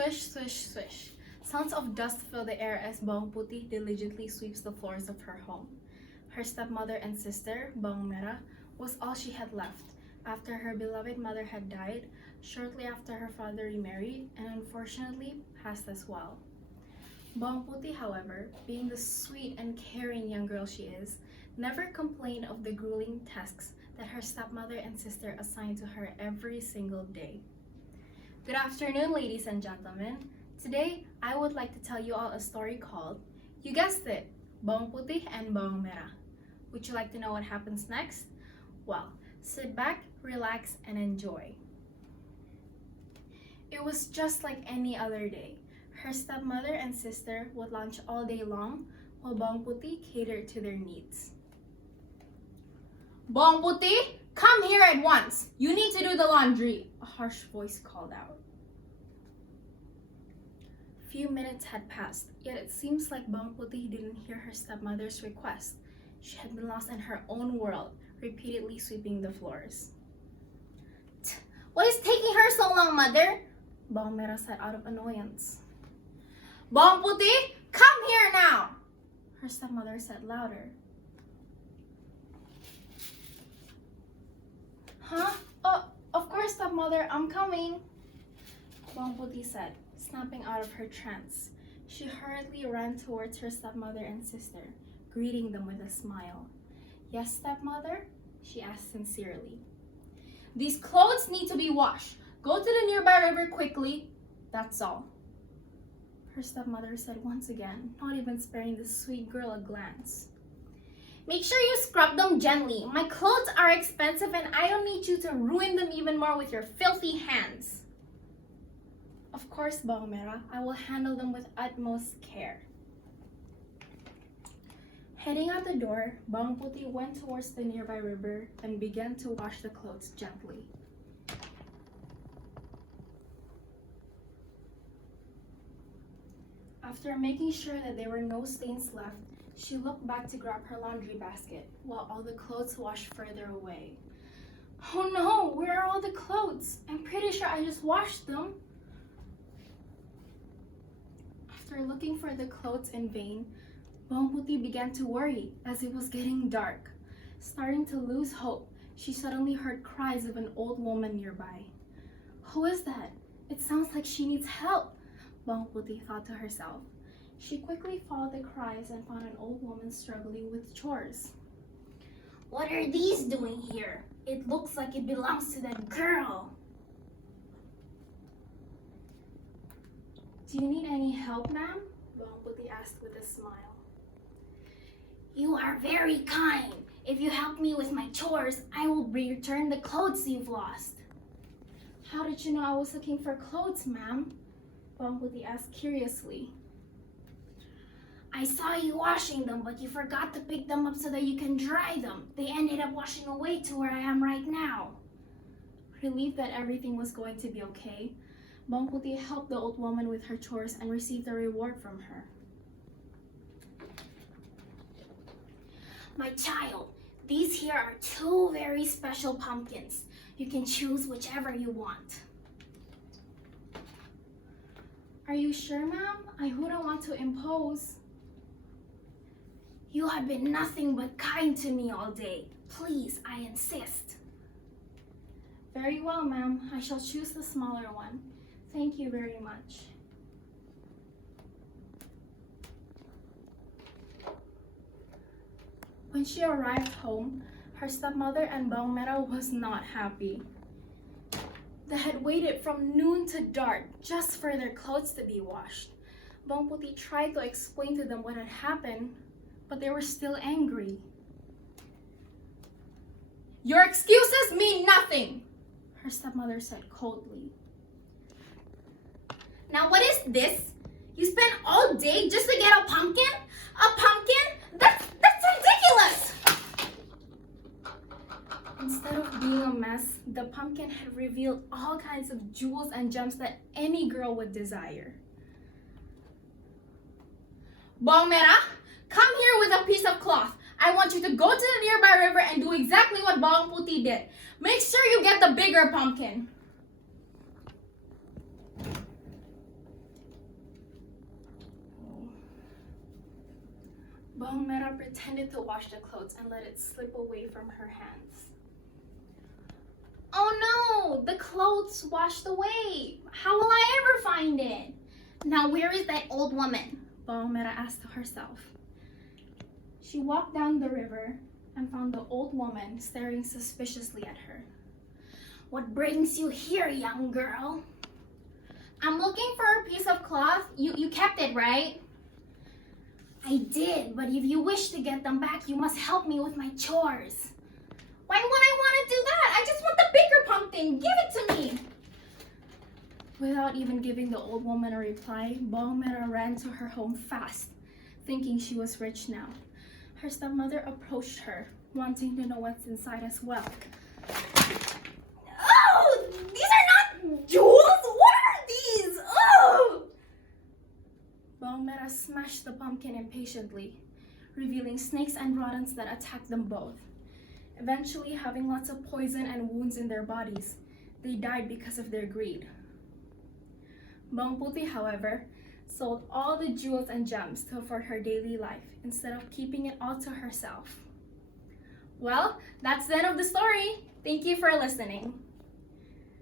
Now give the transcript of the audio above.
Swish, swish, swish. Sounds of dust fill the air as Bawang Puti diligently sweeps the floors of her home. Her stepmother and sister, Bawang Merah, was all she had left after her beloved mother had died, shortly after her father remarried, and unfortunately passed as well. Bawang Puti, however, being the sweet and caring young girl she is, never complained of the grueling tasks that her stepmother and sister assigned to her every single day. Good afternoon, ladies and gentlemen. Today, I would like to tell you all a story called, you guessed it, Bawang Puti and Bawang Merah. Would you like to know what happens next? Well, sit back, relax, and enjoy. It was just like any other day. Her stepmother and sister would lunch all day long, while Bawang Puti catered to their needs. Bawang Puti, come here at once. You need to do the laundry, a harsh voice called out. Few minutes had passed, yet it seems like Bawang Puti didn't hear her stepmother's request. She had been lost in her own world, repeatedly sweeping the floors. What is taking her so long, mother? Bawang Merah said out of annoyance. Bawang Puti, come here now! Her stepmother said louder. Huh? Oh, of course, stepmother, I'm coming. Bawang Puti said, snapping out of her trance. She hurriedly ran towards her stepmother and sister, greeting them with a smile. Yes, stepmother? She asked sincerely. These clothes need to be washed. Go to the nearby river quickly. That's all. Her stepmother said once again, not even sparing the sweet girl a glance. Make sure you scrub them gently. My clothes are expensive and I don't need you to ruin them even more with your filthy hands. Of course, Bawang Merah, I will handle them with utmost care. Heading out the door, Bawang Puti went towards the nearby river and began to wash the clothes gently. After making sure that there were no stains left, she looked back to grab her laundry basket while all the clothes washed further away. Oh no, where are all the clothes? I'm pretty sure I just washed them. After looking for the clothes in vain, Bawang Puti began to worry as it was getting dark. Starting to lose hope, she suddenly heard cries of an old woman nearby. Who is that? It sounds like she needs help, Bawang Puti thought to herself. She quickly followed the cries and found an old woman struggling with chores. What are these doing here? It looks like it belongs to that girl. Do you need any help, ma'am? Bawang Puti asked with a smile. You are very kind. If you help me with my chores, I will return the clothes you've lost. How did you know I was looking for clothes, ma'am? Bawang Puti asked curiously. I saw you washing them, but you forgot to pick them up so that you can dry them. They ended up washing away to where I am right now. Relieved that everything was going to be okay, Bawang Puti helped the old woman with her chores and received a reward from her. My child, these here are two very special pumpkins. You can choose whichever you want. Are you sure, ma'am? I wouldn't want to impose. You have been nothing but kind to me all day. Please, I insist. Very well, ma'am. I shall choose the smaller one. Thank you very much. When she arrived home, her stepmother and Bawang Merah was not happy. They had waited from noon to dark just for their clothes to be washed. Bawang Puti tried to explain to them what had happened, but they were still angry. Your excuses mean nothing, her stepmother said coldly. Now what is this? You spent all day just to get a pumpkin? A pumpkin? That's ridiculous! Instead of being a mess, the pumpkin had revealed all kinds of jewels and gems that any girl would desire. Bawang Merah, come here with a piece of cloth. I want you to go to the nearby river and do exactly what Bawang Puti did. Make sure you get the bigger pumpkin. Bawang Merah pretended to wash the clothes and let it slip away from her hands. Oh no! The clothes washed away! How will I ever find it? Now where is that old woman? Bawang Merah asked herself. She walked down the river and found the old woman staring suspiciously at her. What brings you here, young girl? I'm looking for a piece of cloth. You kept it, right? I did, but if you wish to get them back, you must help me with my chores. Why would I want to do that? I just want the bigger pumpkin. Give it to me. Without even giving the old woman a reply, Bawang Merah ran to her home fast, thinking she was rich now. Her stepmother approached her, wanting to know what's inside as well. Oh, these are not jewels. What are these? Oh! Bawang Merah smashed the pumpkin impatiently, revealing snakes and rodents that attacked them both. Eventually, having lots of poison and wounds in their bodies, they died because of their greed. Bawang Putih, however, sold all the jewels and gems to afford her daily life instead of keeping it all to herself. Well, that's the end of the story. Thank you for listening.